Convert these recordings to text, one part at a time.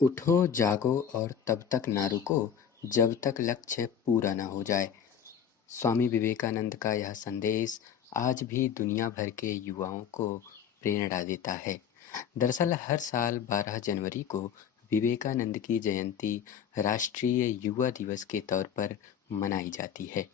उठो जागो और तब तक ना रुको जब तक लक्ष्य पूरा ना हो जाए। स्वामी विवेकानंद का यह संदेश आज भी दुनिया भर के युवाओं को प्रेरणा देता है। दरअसल हर साल 12 जनवरी को विवेकानंद की जयंती राष्ट्रीय युवा दिवस के तौर पर मनाई जाती है।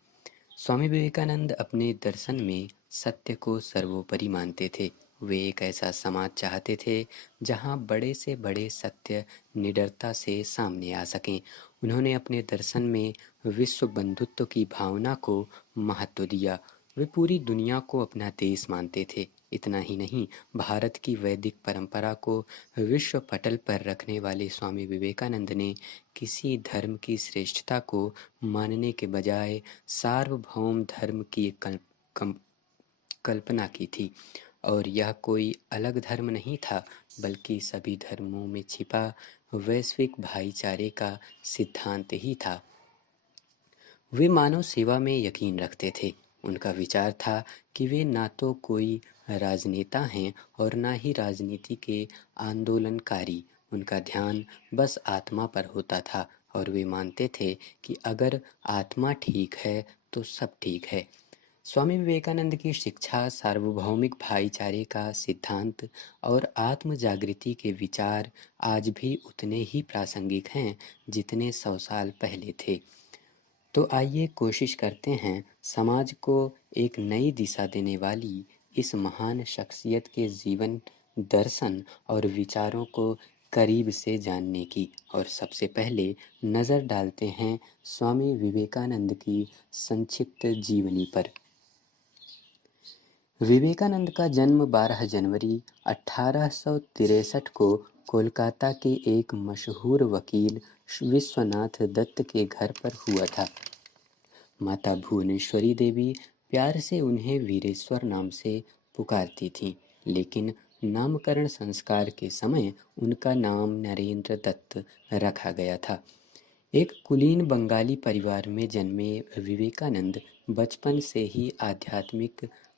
स्वामी विवेकानंद अपने दर्शन में सत्य को सर्वोपरि मानते थे। वे एक ऐसा समाज चाहते थे जहां बड़े से बड़े सत्य निडरता से सामने आ सकें। उन्होंने अपने दर्शन में विश्व बंधुत्व की भावना को महत्व दिया। वे पूरी दुनिया को अपना देश मानते थे। इतना ही नहीं, भारत की वैदिक परंपरा को विश्व पटल पर रखने वाले स्वामी विवेकानंद ने किसी धर्म की श्रेष्ठता को मानने के बजाय सार्वभौम धर्म की कल्पना की थी। और यह कोई अलग धर्म नहीं था, बल्कि सभी धर्मों में छिपा वैश्विक भाईचारे का सिद्धांत ही था। वे मानव सेवा में यकीन रखते थे। उनका विचार था कि वे ना तो कोई राजनेता हैं और ना ही राजनीति के आंदोलनकारी। उनका ध्यान बस आत्मा पर होता था और वे मानते थे कि अगर आत्मा ठीक है तो सब ठीक है। स्वामी विवेकानंद की शिक्षा, सार्वभौमिक भाईचारे का सिद्धांत और आत्म जागृति के विचार आज भी उतने ही प्रासंगिक हैं जितने 100 साल पहले थे। तो आइए कोशिश करते हैं समाज को एक नई दिशा देने वाली इस महान शख्सियत के जीवन, दर्शन और विचारों को करीब से जानने की। और सबसे पहले नज़र डालते हैं स्वामी विवेकानंद की संक्षिप्त जीवनी पर। विवेकानंद का जन्म 12 जनवरी 1863 को कोलकाता के एक मशहूर वकील विश्वनाथ दत्त के घर पर हुआ था। माता भुवनेश्वरी देवी प्यार से उन्हें वीरेश्वर नाम से पुकारती थीं, लेकिन नामकरण संस्कार के समय उनका नाम नरेंद्र दत्त रखा गया था। एक कुलीन बंगाली परिवार में जन्मे विवेकानंद बचपन से ही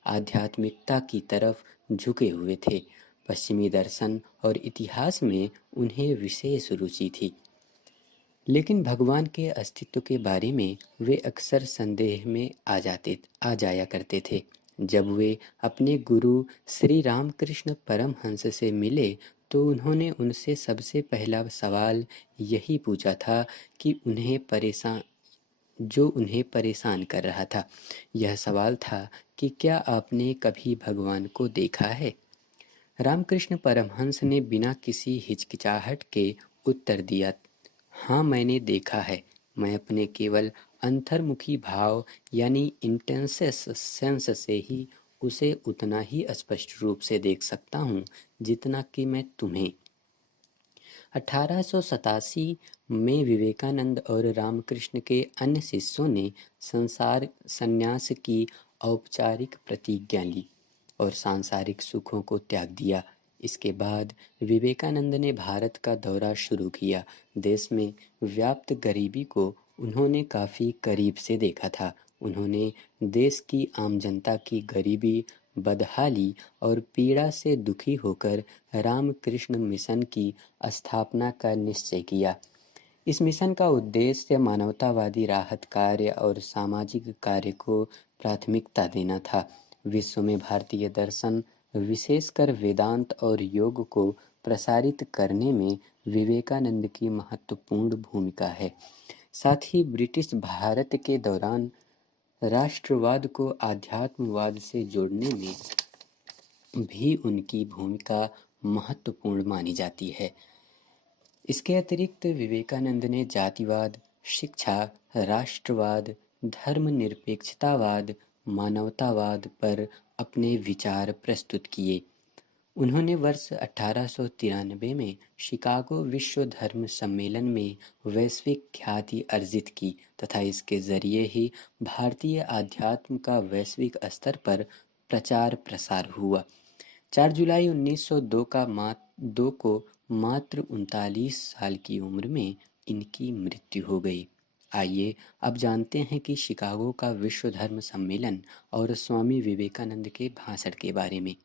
आध्यात्मिकता की तरफ झुके हुए थे। पश्चिमी दर्शन और इतिहास में उन्हें विशेष रुचि थी, लेकिन भगवान के अस्तित्व के बारे में वे अक्सर संदेह में आ जाया करते थे। जब वे अपने गुरु श्री रामकृष्ण परमहंस से मिले तो उन्होंने उनसे सबसे पहला सवाल यही पूछा था कि उन्हें परेशान कर रहा था। यह सवाल था कि क्या आपने कभी भगवान को देखा है? रामकृष्ण परमहंस ने बिना किसी हिचकिचाहट के उत्तर दिया, हाँ मैंने देखा है। मैं अपने केवल अंतर्मुखी भाव यानी इंटेंसेस सेंस से ही उसे उतना ही स्पष्ट रूप से देख सकता हूँ जितना कि मैं तुम्हें। 1887 में विवेकानंद और रामकृष्ण के अन्य शिष्यों ने संसार संन्यास की औपचारिक प्रतिज्ञा ली और सांसारिक सुखों को त्याग दिया। इसके बाद विवेकानंद ने भारत का दौरा शुरू किया। देश में व्याप्त गरीबी को उन्होंने काफ़ी करीब से देखा था। उन्होंने देश की आम जनता की गरीबी, बदहाली और पीड़ा से दुखी होकर रामकृष्ण मिशन की स्थापना का निश्चय किया। इस मिशन का उद्देश्य मानवतावादी राहत कार्य और सामाजिक कार्य को प्राथमिकता देना था। विश्व में भारतीय दर्शन, विशेषकर वेदांत और योग को प्रसारित करने में विवेकानंद की महत्वपूर्ण भूमिका है। साथ ही ब्रिटिश भारत के दौरान राष्ट्रवाद को आध्यात्मवाद से जोड़ने में भी उनकी भूमिका महत्वपूर्ण मानी जाती है। इसके अतिरिक्त विवेकानंद ने जातिवाद, शिक्षा, राष्ट्रवाद, धर्मनिरपेक्षतावाद, मानवतावाद पर अपने विचार प्रस्तुत किए। उन्होंने वर्ष 1893 में शिकागो विश्व धर्म सम्मेलन में वैश्विक ख्याति अर्जित की तथा इसके जरिए ही भारतीय आध्यात्म का वैश्विक स्तर पर प्रचार प्रसार हुआ। 4 जुलाई 1902 को मात्र 39 साल की उम्र में इनकी मृत्यु हो गई। आइए अब जानते हैं कि शिकागो का विश्व धर्म सम्मेलन और स्वामी विवेकानंद के भाषण के बारे में।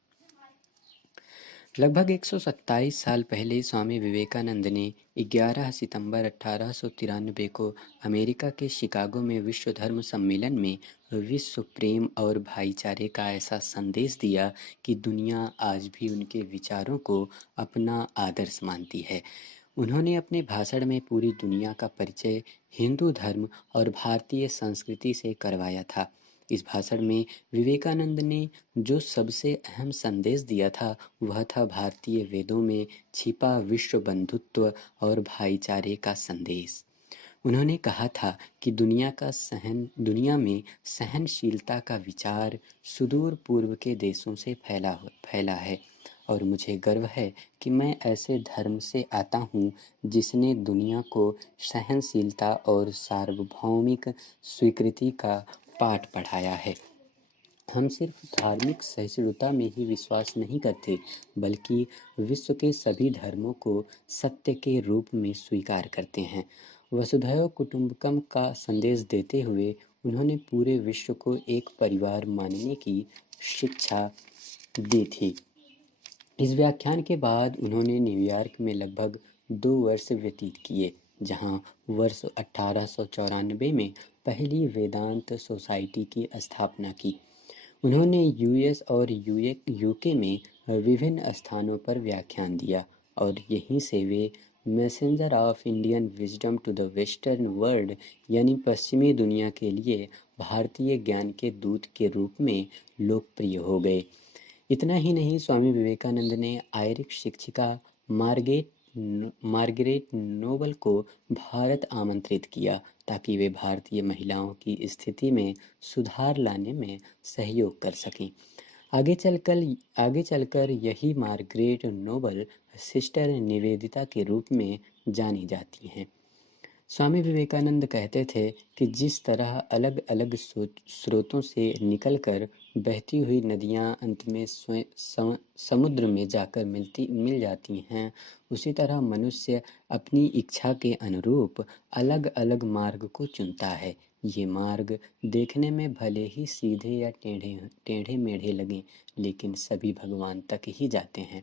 लगभग 127 साल पहले स्वामी विवेकानंद ने 11 सितंबर 1893 को अमेरिका के शिकागो में विश्व धर्म सम्मेलन में विश्व प्रेम और भाईचारे का ऐसा संदेश दिया कि दुनिया आज भी उनके विचारों को अपना आदर्श मानती है। उन्होंने अपने भाषण में पूरी दुनिया का परिचय हिंदू धर्म और भारतीय संस्कृति से करवाया था। इस भाषण में विवेकानंद ने जो सबसे अहम संदेश दिया था वह था भारतीय वेदों में छिपा विश्व बंधुत्व और भाईचारे का संदेश। उन्होंने कहा था कि दुनिया में सहनशीलता का विचार सुदूर पूर्व के देशों से फैला है और मुझे गर्व है कि मैं ऐसे धर्म से आता हूँ जिसने दुनिया को सहनशीलता और सार्वभौमिक स्वीकृति का पाठ पढ़ाया है। हम सिर्फ धार्मिक सहिष्णुता में ही विश्वास नहीं करते बल्कि विश्व के सभी धर्मों को सत्य के रूप में स्वीकार करते हैं। वसुधैव कुटुंबकम का संदेश देते हुए उन्होंने पूरे विश्व को एक परिवार मानने की शिक्षा दी थी। इस व्याख्यान के बाद उन्होंने न्यूयॉर्क में लगभग 2 वर्ष व्यतीत किए, जहां वर्ष 1894 में पहली वेदांत सोसाइटी की स्थापना की। उन्होंने यूएस और यूके में विभिन्न स्थानों पर व्याख्यान दिया और यहीं से वे messenger of Indian wisdom to the western world यानी पश्चिमी दुनिया के लिए भारतीय ज्ञान के दूत के रूप में लोकप्रिय हो गए। इतना ही नहीं, स्वामी विवेकानंद ने आयरिश शिक्षिका मार्गरेट नोबल को भारत आमंत्रित किया ताकि वे भारतीय महिलाओं की स्थिति में सुधार लाने में सहयोग कर सकें। आगे चलकर यही मार्गरेट नोबल सिस्टर निवेदिता के रूप में जानी जाती हैं। स्वामी विवेकानंद कहते थे कि जिस तरह अलग अलग स्रोतों से निकलकर बहती हुई नदियाँ अंत में समुद्र में जाकर मिल जाती हैं, उसी तरह मनुष्य अपनी इच्छा के अनुरूप अलग अलग मार्ग को चुनता है। ये मार्ग देखने में भले ही सीधे या टेढ़े मेढ़े लगें, लेकिन सभी भगवान तक ही जाते हैं।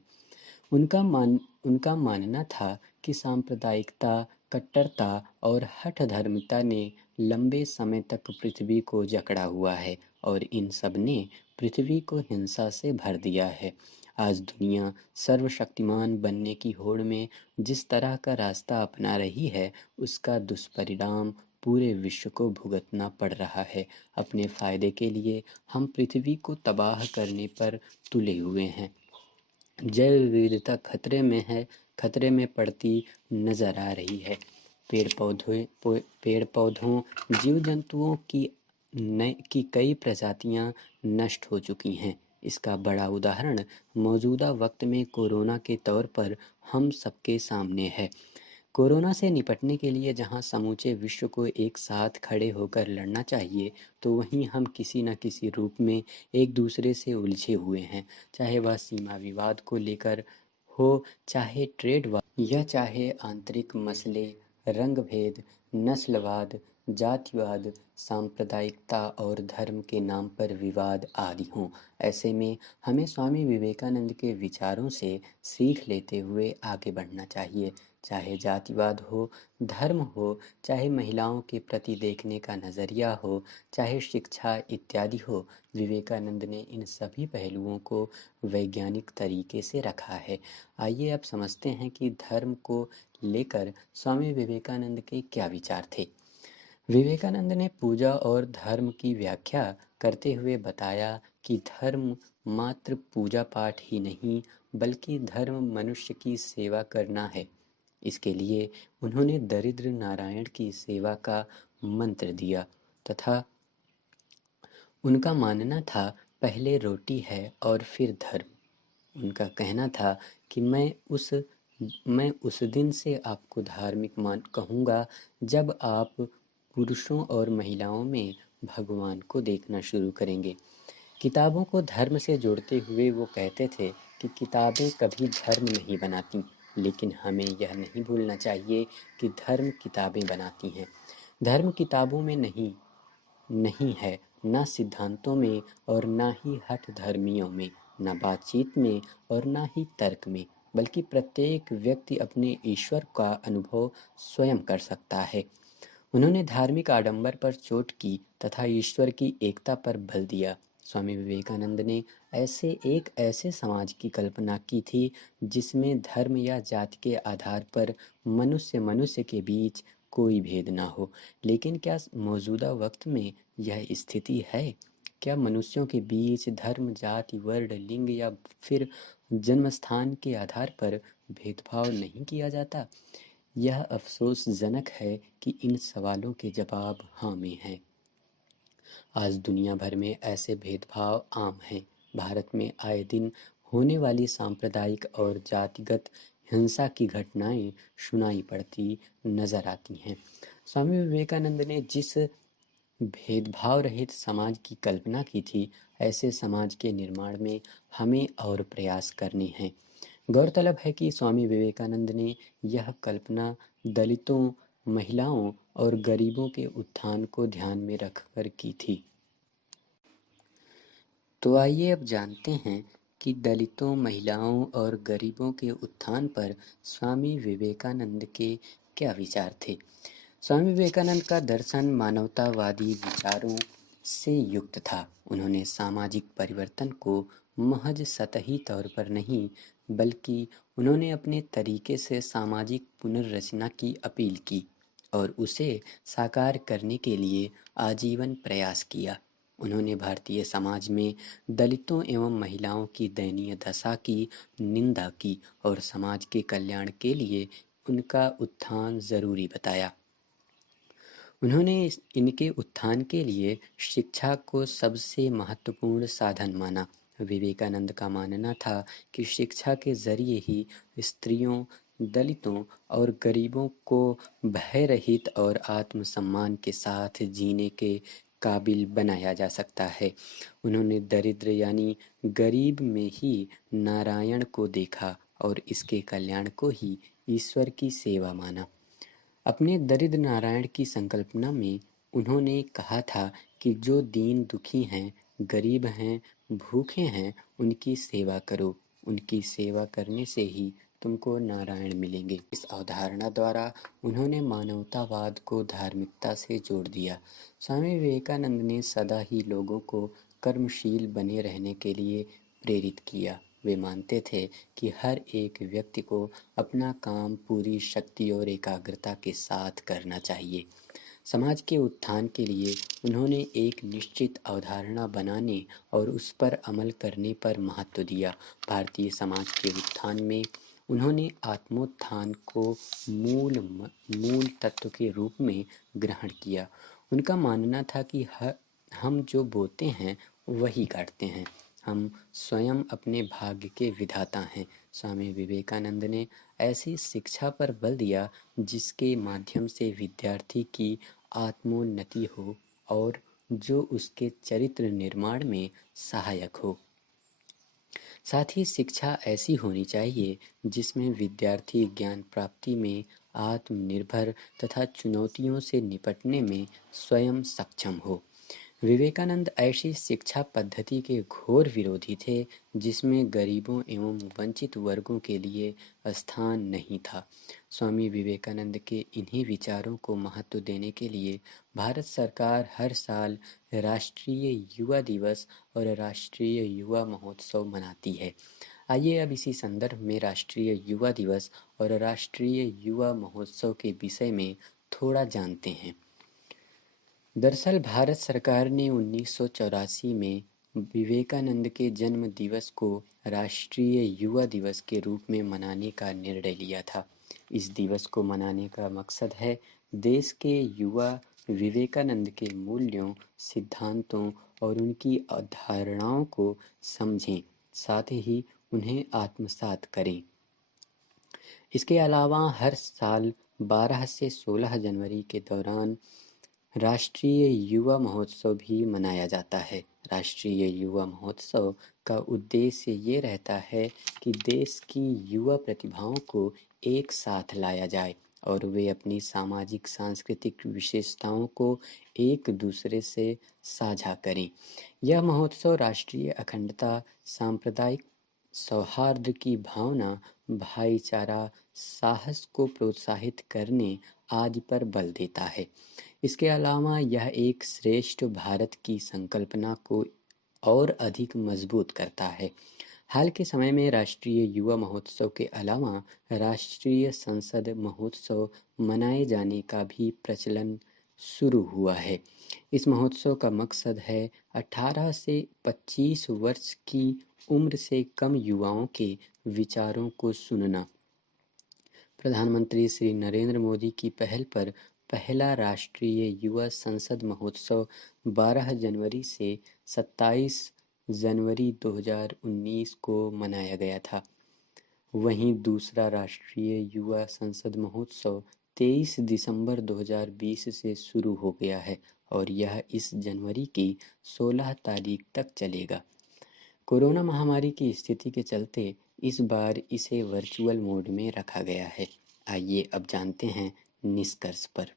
उनका मानना था कि सांप्रदायिकता, कट्टरता और हठ धर्मिता ने लंबे समय तक पृथ्वी को जकड़ा हुआ है और इन सब ने पृथ्वी को हिंसा से भर दिया है। आज दुनिया सर्वशक्तिमान बनने की होड़ में जिस तरह का रास्ता अपना रही है, उसका दुष्परिणाम पूरे विश्व को भुगतना पड़ रहा है। अपने फायदे के लिए हम पृथ्वी को तबाह करने पर तुले हुए हैं। जैव विविधता खतरे में पड़ती नजर आ रही है। पेड़ पौधों जीव जंतुओं की कई प्रजातियां नष्ट हो चुकी हैं। इसका बड़ा उदाहरण मौजूदा वक्त में कोरोना के तौर पर हम सबके सामने है। कोरोना से निपटने के लिए जहां समूचे विश्व को एक साथ खड़े होकर लड़ना चाहिए, तो वहीं हम किसी न किसी रूप में एक दूसरे से उलझे हुए हैं, चाहे वह सीमा विवाद को लेकर हो, चाहे ट्रेड या चाहे आंतरिक मसले, रंग भेद, नस्लवाद, जातिवाद, सांप्रदायिकता और धर्म के नाम पर विवाद आदि हों। ऐसे में हमें स्वामी विवेकानंद के विचारों से सीख लेते हुए आगे बढ़ना चाहिए। चाहे जातिवाद हो, धर्म हो, चाहे महिलाओं के प्रति देखने का नज़रिया हो, चाहे शिक्षा इत्यादि हो, विवेकानंद ने इन सभी पहलुओं को वैज्ञानिक तरीके से रखा है। आइए अब समझते हैं कि धर्म को लेकर स्वामी विवेकानंद के क्या विचार थे। विवेकानंद ने पूजा और धर्म की व्याख्या करते हुए बताया कि धर्म मात्र पूजा पाठ ही नहीं, बल्कि धर्म मनुष्य की सेवा करना है। इसके लिए उन्होंने दरिद्र नारायण की सेवा का मंत्र दिया तथा उनका मानना था पहले रोटी है और फिर धर्म। उनका कहना था कि मैं उस दिन से आपको धार्मिक मान कहूँगा जब आप पुरुषों और महिलाओं में भगवान को देखना शुरू करेंगे। किताबों को धर्म से जोड़ते हुए वो कहते थे कि किताबें कभी धर्म नहीं बनाती, लेकिन हमें यह नहीं भूलना चाहिए कि धर्म किताबें बनाती हैं। धर्म किताबों में नहीं है, ना सिद्धांतों में और ना ही हठ धर्मियों में। न बातचीत में और न ही तर्क में, बल्कि प्रत्येक व्यक्ति अपने ईश्वर का अनुभव स्वयं कर सकता है। उन्होंने धार्मिक आडंबर पर चोट की तथा ईश्वर की एकता पर बल दिया। स्वामी विवेकानंद ने ऐसे समाज की कल्पना की थी जिसमें धर्म या जाति के आधार पर मनुष्य मनुष्य के बीच कोई भेद ना हो। लेकिन क्या मौजूदा वक्त में यह स्थिति है? क्या मनुष्यों के बीच धर्म, जाति, वर्ण, लिंग या फिर जन्मस्थान के आधार पर भेदभाव नहीं किया जाता? यह अफसोसजनक है कि इन सवालों के जवाब हाँ में हैं। आज दुनिया भर में ऐसे भेदभाव आम हैं। भारत में आए दिन होने वाली सांप्रदायिक और जातिगत हिंसा की घटनाएं सुनाई पड़ती नजर आती हैं। स्वामी विवेकानंद ने जिस भेदभाव रहित समाज की कल्पना की थी, ऐसे समाज के निर्माण में हमें और प्रयास करने हैं। गौरतलब है कि स्वामी विवेकानंद ने यह कल्पना दलितों, महिलाओं और गरीबों के उत्थान को ध्यान में रखकर की थी। तो आइए अब जानते हैं कि दलितों, महिलाओं और गरीबों के उत्थान पर स्वामी विवेकानंद के क्या विचार थे। स्वामी विवेकानंद का दर्शन मानवतावादी विचारों से युक्त था। उन्होंने सामाजिक परिवर्तन को महज सतही तौर पर नहीं, बल्कि उन्होंने अपने तरीके से सामाजिक पुनर्रचना की अपील की और उसे साकार करने के लिए आजीवन प्रयास किया। उन्होंने भारतीय समाज में दलितों एवं महिलाओं की दयनीय दशा की निंदा की और समाज के कल्याण के लिए उनका उत्थान जरूरी बताया। उन्होंने इनके उत्थान के लिए शिक्षा को सबसे महत्वपूर्ण साधन माना। विवेकानंद का मानना था कि शिक्षा के जरिए ही स्त्रियों, दलितों और गरीबों को भय रहित और आत्मसम्मान के साथ जीने के काबिल बनाया जा सकता है। उन्होंने दरिद्र यानी गरीब में ही नारायण को देखा और इसके कल्याण को ही ईश्वर की सेवा माना। अपने दरिद्र नारायण की संकल्पना में उन्होंने कहा था कि जो दीन दुखी हैं, गरीब हैं, भूखे हैं, उनकी सेवा करो। उनकी सेवा करने से ही तुमको नारायण मिलेंगे। इस अवधारणा द्वारा उन्होंने मानवतावाद को धार्मिकता से जोड़ दिया। स्वामी विवेकानंद ने सदा ही लोगों को कर्मशील बने रहने के लिए प्रेरित किया। वे मानते थे कि हर एक व्यक्ति को अपना काम पूरी शक्ति और एकाग्रता के साथ करना चाहिए। समाज के उत्थान के लिए उन्होंने एक निश्चित अवधारणा बनाने और उस पर अमल करने पर महत्व दिया। भारतीय समाज के उत्थान में उन्होंने आत्मोत्थान को मूल तत्व के रूप में ग्रहण किया। उनका मानना था कि हम जो बोते हैं वही काटते हैं। हम स्वयं अपने भाग्य के विधाता हैं। स्वामी विवेकानंद ने ऐसी शिक्षा पर बल दिया जिसके माध्यम से विद्यार्थी की आत्मोन्नति हो और जो उसके चरित्र निर्माण में सहायक हो। साथ ही शिक्षा ऐसी होनी चाहिए जिसमें विद्यार्थी ज्ञान प्राप्ति में आत्मनिर्भर तथा चुनौतियों से निपटने में स्वयं सक्षम हो। विवेकानंद ऐसी शिक्षा पद्धति के घोर विरोधी थे जिसमें गरीबों एवं वंचित वर्गों के लिए स्थान नहीं था। स्वामी विवेकानंद के इन्हीं विचारों को महत्व देने के लिए भारत सरकार हर साल राष्ट्रीय युवा दिवस और राष्ट्रीय युवा महोत्सव मनाती है। आइए अब इसी संदर्भ में राष्ट्रीय युवा दिवस और राष्ट्रीय युवा महोत्सव के विषय में थोड़ा जानते हैं। दरअसल भारत सरकार ने 1984 में विवेकानंद के जन्म दिवस को राष्ट्रीय युवा दिवस के रूप में मनाने का निर्णय लिया था। इस दिवस को मनाने का मकसद है देश के युवा विवेकानंद के मूल्यों, सिद्धांतों और उनकी अवधारणाओं को समझें, साथ ही उन्हें आत्मसात करें। इसके अलावा हर साल 12 से 16 जनवरी के दौरान राष्ट्रीय युवा महोत्सव भी मनाया जाता है। राष्ट्रीय युवा महोत्सव का उद्देश्य ये रहता है कि देश की युवा प्रतिभाओं को एक साथ लाया जाए और वे अपनी सामाजिक सांस्कृतिक विशेषताओं को एक दूसरे से साझा करें। यह महोत्सव राष्ट्रीय अखंडता, सांप्रदायिक सौहार्द की भावना, भाईचारा, साहस को प्रोत्साहित करने आदि पर बल देता है। इसके अलावा यह एक श्रेष्ठ भारत की संकल्पना को और अधिक मजबूत करता है। हाल के समय में राष्ट्रीय युवा महोत्सव के अलावा राष्ट्रीय संसद महोत्सव मनाए जाने का भी प्रचलन शुरू हुआ है। इस महोत्सव का मकसद है 18 से 25 वर्ष की उम्र से कम युवाओं के विचारों को सुनना। प्रधानमंत्री श्री नरेंद्र मोदी की पहल पर पहला राष्ट्रीय युवा संसद महोत्सव 12 जनवरी से 27 जनवरी 2019 को मनाया गया था। वहीं दूसरा राष्ट्रीय युवा संसद महोत्सव 23 दिसंबर 2020 से शुरू हो गया है और यह इस जनवरी की 16 तारीख तक चलेगा। कोरोना महामारी की स्थिति के चलते इस बार इसे वर्चुअल मोड में रखा गया है। आइए अब जानते हैं निष्कर्ष पर।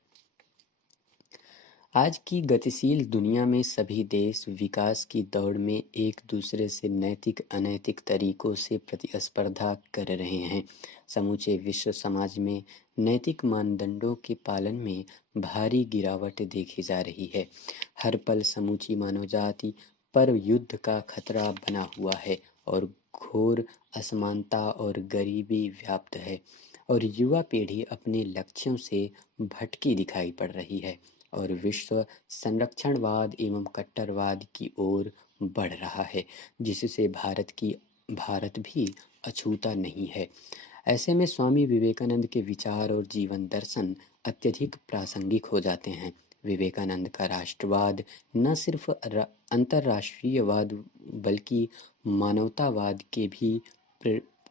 आज की गतिशील दुनिया में सभी देश विकास की दौड़ में एक दूसरे से नैतिक अनैतिक तरीकों से प्रतिस्पर्धा कर रहे हैं। समूचे विश्व समाज में नैतिक मानदंडों के पालन में भारी गिरावट देखी जा रही है। हर पल समूची मानवजाति पर युद्ध का खतरा बना हुआ है और घोर असमानता और गरीबी व्याप्त है और युवा पीढ़ी अपने लक्ष्यों से भटकी दिखाई पड़ रही है और विश्व संरक्षणवाद एवं कट्टरवाद की ओर बढ़ रहा है, जिससे भारत भी अछूता नहीं है। ऐसे में स्वामी विवेकानंद के विचार और जीवन दर्शन अत्यधिक प्रासंगिक हो जाते हैं। विवेकानंद का राष्ट्रवाद न सिर्फ अंतर्राष्ट्रीयवाद बल्कि मानवतावाद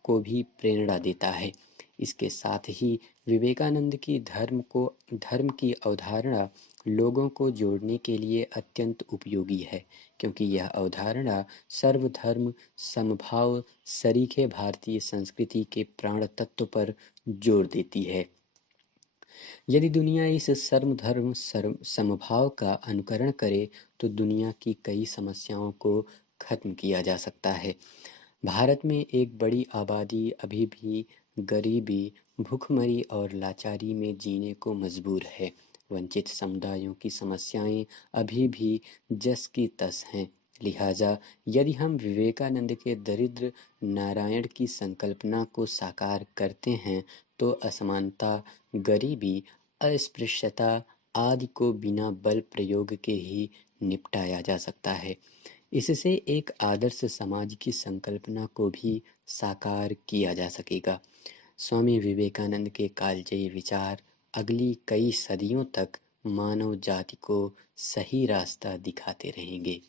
को भी प्रेरणा देता है। इसके साथ ही विवेकानंद की धर्म की अवधारणा लोगों को जोड़ने के लिए अत्यंत उपयोगी है, क्योंकि यह अवधारणा सर्वधर्म समभाव सरीखे भारतीय संस्कृति के प्राण तत्व पर जोर देती है। यदि दुनिया इस सर्वधर्म समभाव का अनुकरण करे तो दुनिया की कई समस्याओं को खत्म किया जा सकता है। भारत में एक बड़ी आबादी अभी भी गरीबी, भूखमरी और लाचारी में जीने को मजबूर है। वंचित समुदायों की समस्याएं अभी भी जस की तस हैं। लिहाजा यदि हम विवेकानंद के दरिद्र नारायण की संकल्पना को साकार करते हैं तो असमानता, गरीबी, अस्पृश्यता आदि को बिना बल प्रयोग के ही निपटाया जा सकता है। इससे एक आदर्श समाज की संकल्पना को भी साकार किया जा सकेगा। स्वामी विवेकानंद के कालजयी विचार अगली कई सदियों तक मानव जाति को सही रास्ता दिखाते रहेंगे।